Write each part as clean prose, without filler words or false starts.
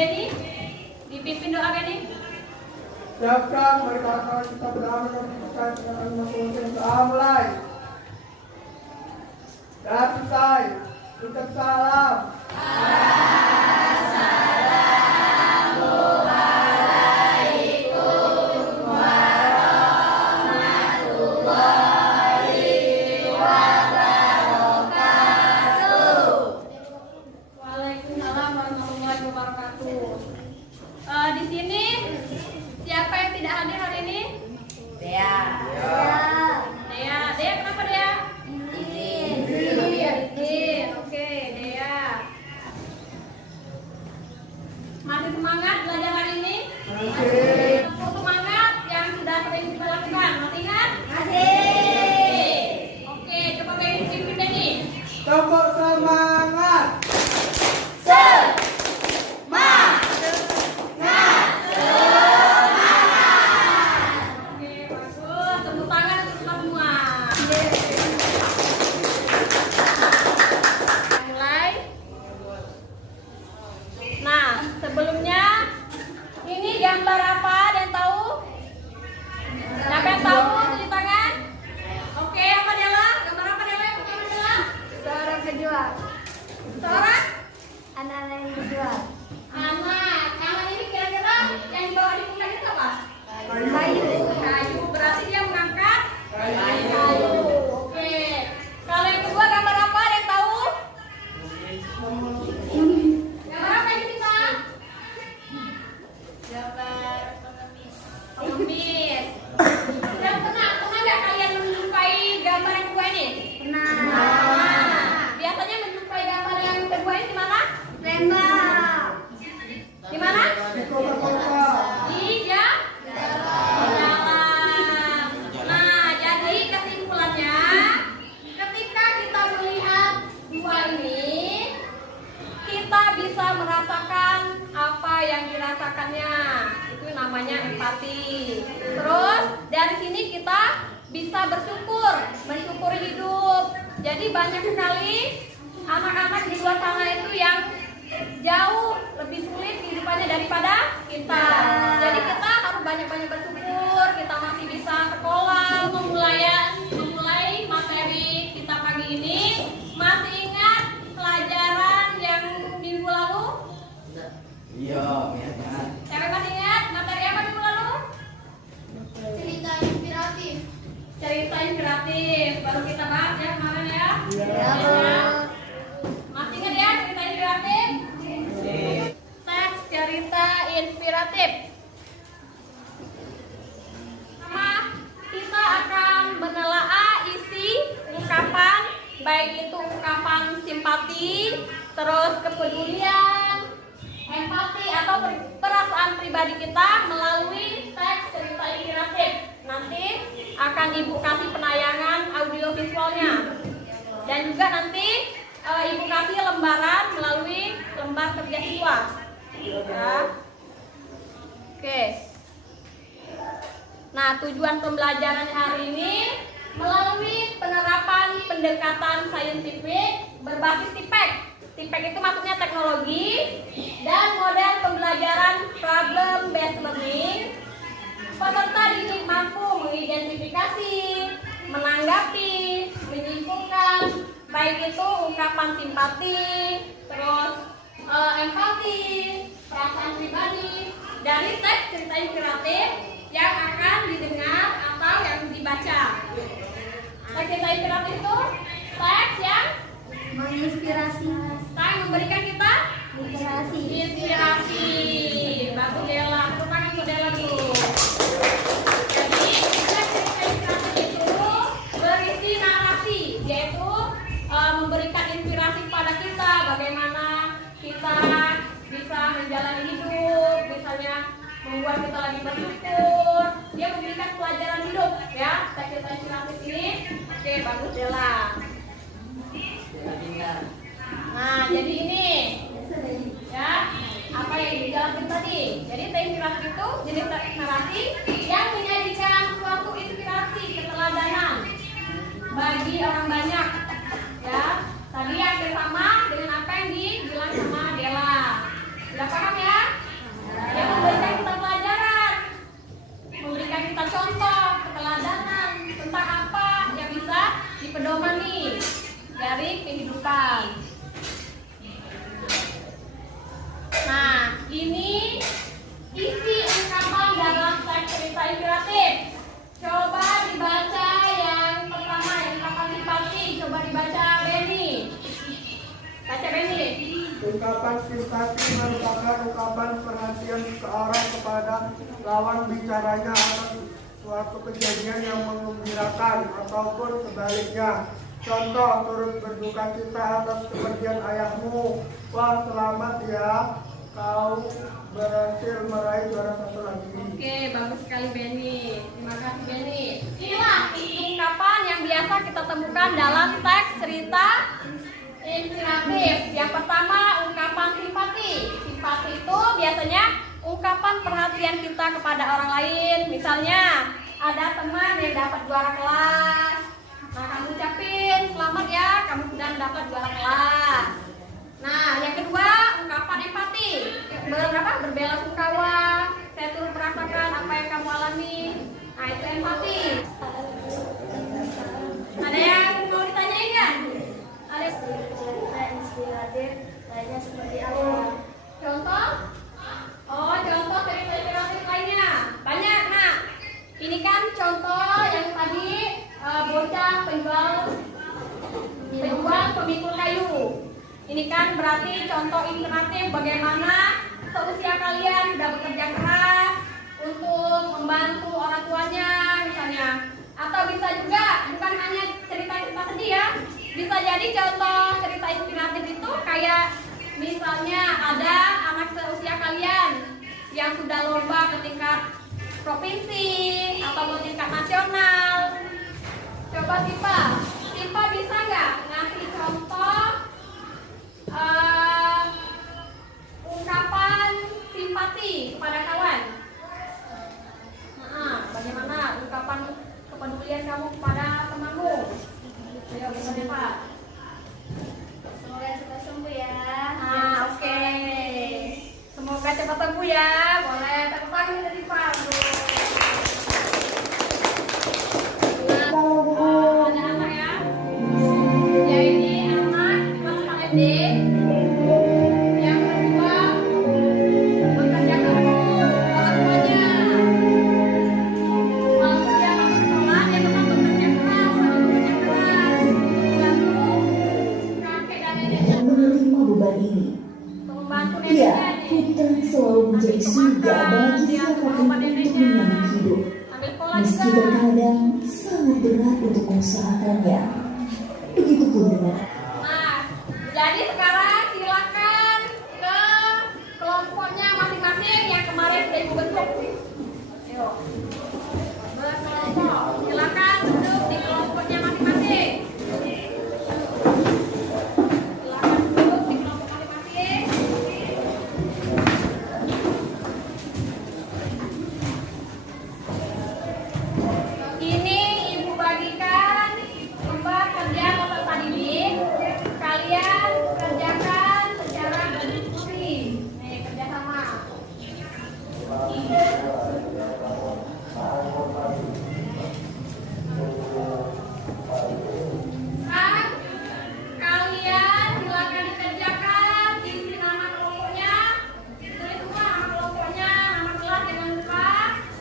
Beni, dipimpin doa Beni. Siapkan, mari kakak kita beramal berkait dengan al-Mas'udin. Mulai. Dan selesai. Ucap salam. Waalaikumsalam warahmatullahi wabarakatuh. Di sini siapa yang tidak hadir hari ini? Dea. Dea, kenapa Dea? Izin. Oke, Dea. Masih semangat belajar hari ini? Masih. Tepuk semangat yang sudah sering kita lakukan. Masih ingat? Oke, coba pimpin Beni. Tepuk semangat. Oke, bagus. Tepuk tangan untuk kita semua. Mulai. Nah, sebelumnya ini gambar apa? Ada yang tahu? Siapa yang tahu? Tunjuk tangan. Oke, apa Dela? Gambar apa Dela? Apa Dela? Seorang pejuang. Seorang Anak-anak yang berjuang. anak. Anak ini kira-kira yang dibawa di pundak itu apa? Kayu. Kayu. Berarti dia mengangkat Kayu. kayu. Oke. Kalau yang kedua gambar apa? Ada yang tahu? Gambar apa ini kita? Gambar pengemis. Pengemis. Dan pernah nggak kalian menjumpai gambar yang kedua ini? Nah, biasanya menjumpai gambar yang kedua ini di mana? Lembang. Di mana? Di kota-kota. Di dalam. Nah, jadi kesimpulannya, ketika kita melihat dua ini, kita bisa merasakan apa yang dirasakannya. Itu namanya empati. Terus dari sini kita bisa bersyukur, mensyukuri hidup. Jadi banyak sekali anak-anak di luar sana itu yang jauh lebih sulit kehidupannya daripada kita. Jadi kita harus banyak-banyak bersyukur. Kita masih bisa sekolah, memulai materi kita pagi ini. Masih ingat pelajaran yang minggu lalu? Iya, ingat. Siapa yang masih ingat materi apa minggu lalu? Cerita inspiratif. Cerita inspiratif. Baru kita bahas ya kemarin ya. Iya. Masih ingat ya cerita inspiratif? Teks cerita inspiratif. Pertama, kita akan menelaah isi ungkapan, baik itu ungkapan simpati, terus kepedulian, empati atau perasaan pribadi kita melalui teks cerita inspiratif. Nanti akan Ibu kasih penayangan audio visualnya. Dan juga nanti Ibu kasih lembaran melalui lembar kerja siswa. Ya. Oke. Nah, tujuan pembelajaran hari ini melalui penerapan pendekatan saintifik berbasis TIPEK. TIPEK itu maksudnya teknologi dan model pembelajaran problem based learning. Peserta didik mampu mengidentifikasi, menanggapi, menyimpulkan, baik itu ungkapan simpati, terus empati, perasaan pribadi dari teks cerita inspiratif yang akan didengar atau yang dibaca. Teks cerita inspiratif itu teks yang Menginspirasi. memberikan kita Inspirasi. inspirasi. Bagus Dela, tepuk tangan untuk Dela dulu. Jadi teks cerita inspiratif itu berisi narasi, yaitu memberikan inspirasi kepada kita bagaimana kita bisa menjalani hidup, misalnya membuat kita lagi bersyukur. Dia memberikan pelajaran hidup ya, teks cerita inspiratif ini. Oke, bagus Dela. Nah, jadi ini ya, apa yang dijelaskan tadi. Jadi teks inspiratif itu jenis teks narasi yang menyajikan suatu inspirasi keteladanan bagi orang banyak. Ya, tadi yang sama dengan apa yang dibilang sama Dela. Sudah paham ya? ini isi ungkapan dalam teks cerita inspiratif. Coba dibaca yang pertama, yang ungkapan simpati. Coba dibaca Benny. Baca Benny. Ungkapan simpati merupakan ungkapan perhatian seseorang kepada lawan bicaranya atas suatu kejadian yang menggembirakan ataupun sebaliknya. Contoh, turut berduka cita atas kepergian ayahmu. Wah, selamat ya, kau berhasil meraih juara 1 lagi. Oke, bagus sekali Benny. Terima kasih Benny. Inilah ungkapan yang biasa kita temukan dalam teks cerita inspiratif. Yang pertama, ungkapan simpati. Simpati itu biasanya ungkapan perhatian kita kepada orang lain. Misalnya, ada teman yang dapat juara kelas. Nah, kamu ucapin, selamat ya, kamu sudah mendapat juara kelas. Nah, yang kedua, ungkapan empati. Berbela-sungkawa. Saya turut merasakan apa yang kamu alami. Nah, itu empati. Ada yang mau ditanyain kan? Ada Cerita inspiratif lainnya seperti apa? contoh? Oh, contoh cerita inspiratif lainnya. Banyak, nak. Ini kan contoh yang tadi bocah penjual pemikul kayu. Ini kan berarti contoh inspiratif bagaimana seusia kalian sudah bekerja keras untuk membantu orang tuanya misalnya. Atau bisa juga bukan hanya cerita-cerita sedih ya. Bisa jadi contoh cerita inspiratif itu kayak misalnya ada anak seusia kalian yang sudah lomba ke tingkat provinsi atau ke tingkat nasional. Coba Sipa bisa nggak ngasih contoh ungkapan simpati kepada kawan? Bagaimana ungkapan kepedulian kamu kepada temanmu? Ayo, bisa Sipa. Semoga cepat sembuh ya. Oke. Semoga cepat sembuh ya. Boleh tepuk tangan dari Sipa. Ada anak ya. Dia ini anak kelas 4 SD. Yang kedua bekerja keras orang tuanya. Kalau dia masuk sekolah, dia tetap bekerja keras, membantu kakek dan neneknya. Menerima beban ini, Membantu ya, neneknya nih. hutan selalu menjadi surga bagi siapapun untuk menyambung hidup. Ambil pola Meski juga. terkadang sangat berat untuk mengusahakannya. Begitupun dengan Nah, jadi sekarang silakan ke kelompoknya masing-masing yang kemarin sudah ibu bentuk. Ayo, berkelompok. Silakan duduk di kelompoknya masing-masing. Silakan duduk di kelompok masing-masing. Ini ibu bagikan lembar kerja peserta didik. Kalian kerjakan secara berdiskusi. Nih, kerjasama. Kan, kalian silakan dikerjakan. Isi nama kelompoknya. Tulis semua nama kelompoknya, nama kelas jangan lupa.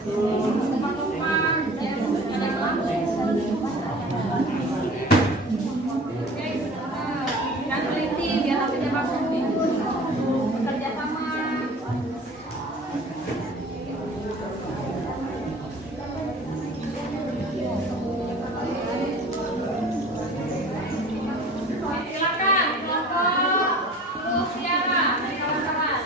Teman-teman, ada kelas. Dan teliti biar hasilnya bagus. Bekerja sama. Silakan kelompok Luciana dari kawan-kawan.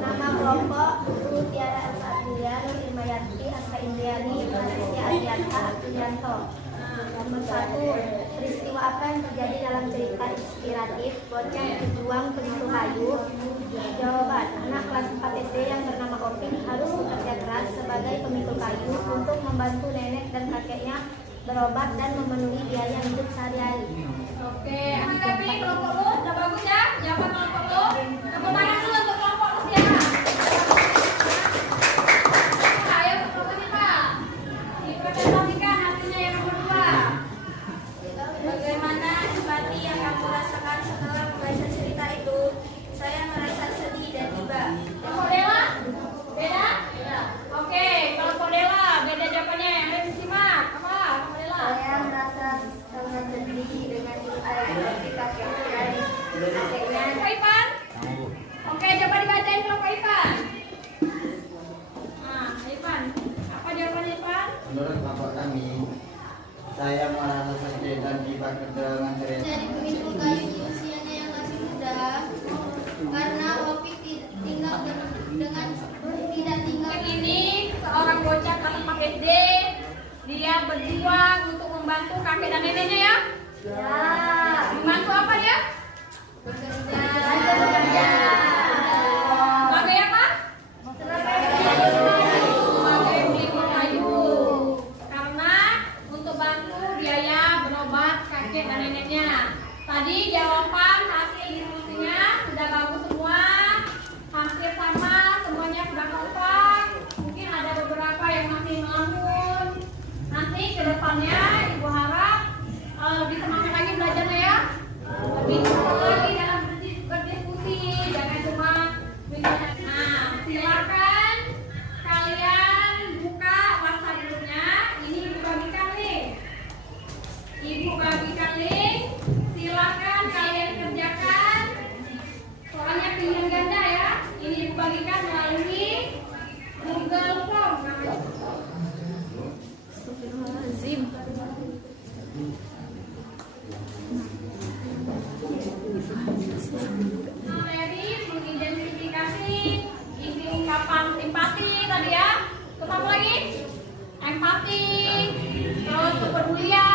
Nama kelompok Guru Tiara Al-Satria, Nur Irmayati, Aska Indriani, Malaysia Adianta, Abdulyanto. Nomor 1, peristiwa apa yang terjadi dalam cerita inspiratif bocah yang berjuang pemikul kayu? Jawaban, anak kelas 4 SD yang bernama Opin harus bekerja keras sebagai pemikul kayu untuk membantu nenek dan kakeknya berobat dan memenuhi biaya hidup sehari-hari. Oke, Tapi kelompok lu udah bagus ya. Siapa kelompok lu? Tepuk tangan dulu untuk kelompok Luciana. Ayo kelompoknya Pak. Dipresentasikan hasilnya yang nomor 2. Bagaimana simpati yang kamu rasakan setelah membaca cerita itu? Saya merasa sedih dan iba. dia berjuang untuk membantu kakek dan neneknya ya. Ya. Membantu apa dia? Bekerja. Sebagai apa? Sebagai pelipur kayu. Karena untuk bantu biaya berobat kakek dan neneknya. Tadi jawaban hasil diskusinya sudah bagus semua, hampir sama, semuanya sudah kompak. Mungkin ada beberapa yang masih ngelamun. Nanti ke depannya Ibu harap lebih semangat lagi belajarnya ya. Lebih semangat lagi dalam berdiskusi, jangan cuma bicara. Nah, silakan kalian buka WhatsApp grupnya. Ini Ibu bagikan link. Ibu bagikan link. Silakan kalian kerjakan. Soalnya pilihan ganda ya. Ini Ibu bagikan melalui Google Form. Materi mengidentifikasi isi ungkapan simpati tadi ya. Terus apa lagi? Empati, terus kepedulian.